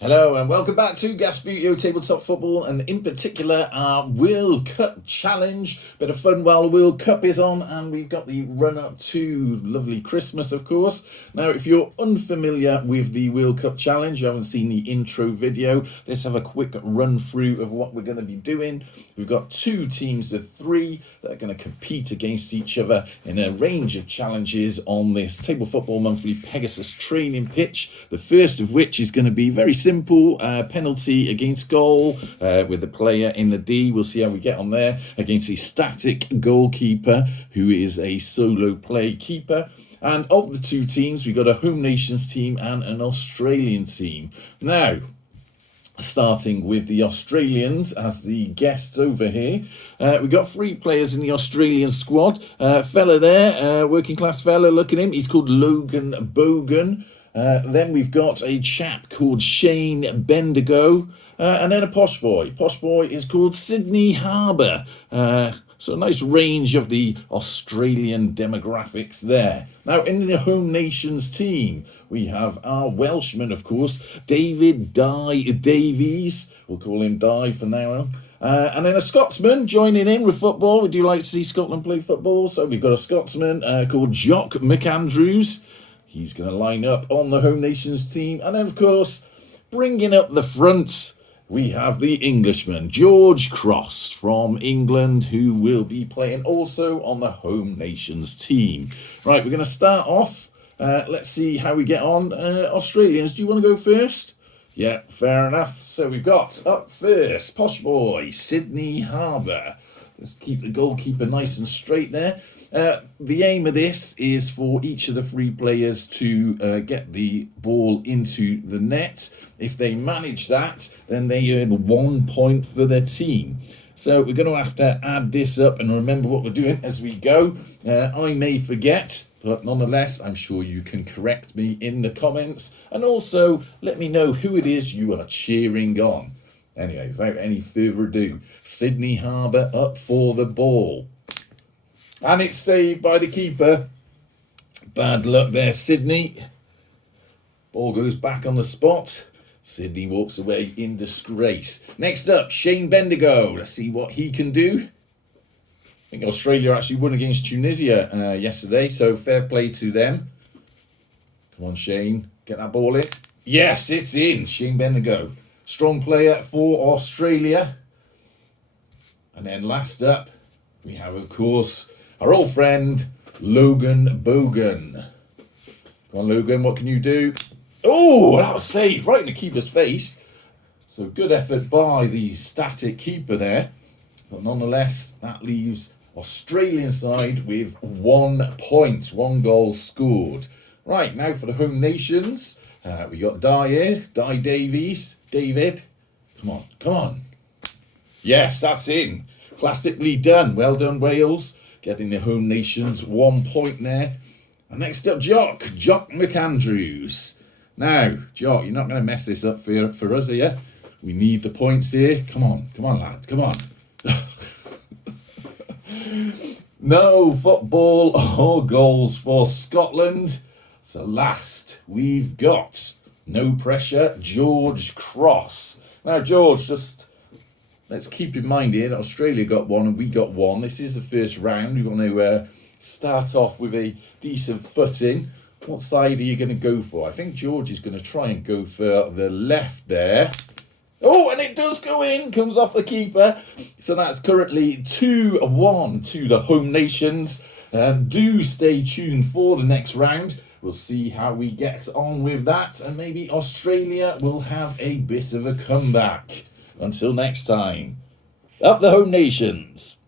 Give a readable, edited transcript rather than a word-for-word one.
Hello and welcome back to Gasputio Tabletop Football, and in particular our World Cup Challenge. Bit of fun while the World Cup is on, and we've got the run-up to lovely Christmas, of course. Now, if you're unfamiliar with the World Cup Challenge, you haven't seen the intro video, let's have a quick run-through of what we're going to be doing. We've got two teams of three that are going to compete against each other in a range of challenges on this Table Football Monthly Pegasus training pitch. The first of which is going to be very simple penalty against goal with the player in the D. We'll see how we get on there against a static goalkeeper who is a solo play keeper. And of the two teams, we've got a home nations team and an Australian team. Now, starting with the Australians as the guests over here. We've got three players in the Australian squad. Fella there, working class fella, look at him. He's called Logan Bogan. Then we've got a chap called Shane Bendigo, and then a posh boy. Posh boy is called Sydney Harbour. So a nice range of the Australian demographics there. Now, in the home nations team, we have our Welshman, of course, David Di Davies. We'll call him Di for now. And then a Scotsman joining in with football. We do like to see Scotland play football. So we've got a Scotsman called Jock McAndrews. He's going to line up on the home nations team. And then, of course, bringing up the front, we have the Englishman, George Cross from England, who will be playing also on the home nations team. Right, we're going to start off. Let's see how we get on. Australians, do you want to go first? Yeah, fair enough. So we've got up first, posh boy, Sydney Harbour. Let's keep the goalkeeper nice and straight there. The aim of this is for each of the three players to get the ball into the net. If they manage that, then they earn 1 point for their team. So we're going to have to add this up and remember what we're doing as we go. I may forget, but nonetheless, I'm sure you can correct me in the comments. And also, let me know who it is you are cheering on. Anyway, without any further ado, Sydney Harbour up for the ball. And it's saved by the keeper. Bad luck there, Sydney. Ball goes back on the spot. Sydney walks away in disgrace. Next up, Shane Bendigo. Let's see what he can do. I think Australia actually won against Tunisia yesterday, so fair play to them. Come on, Shane. Get that ball in. Yes, it's in. Shane Bendigo. Strong player for Australia. And then last up, we have, of course, our old friend, Logan Bogan. Come on, Logan, what can you do? Oh, that was saved right in the keeper's face. So good effort by the static keeper there. But nonetheless, that leaves Australian side with 1 point, 1 goal scored. Right, now for the home nations. We got Di here, Di Davies. David, come on, come on. Yes, that's in. Classically done. Well done, Wales. Getting the home nations 1 point there. And next up, Jock McAndrews. Now, Jock, you're not going to mess this up for us here. We need the points here. Come on, lad, come on. No football or goals for Scotland. So last, we've got, no pressure, George Cross. Now, George, just let's keep in mind here that Australia got 1 and we got 1. This is the first round. We want to start off with a decent footing. What side are you going to go for? I think George is going to try and go for the left there. Oh, and it does go in. Comes off the keeper. So that's currently 2-1 to the home nations. Do stay tuned for the next round. We'll see how we get on with that. And maybe Australia will have a bit of a comeback. Until next time, up the home nations.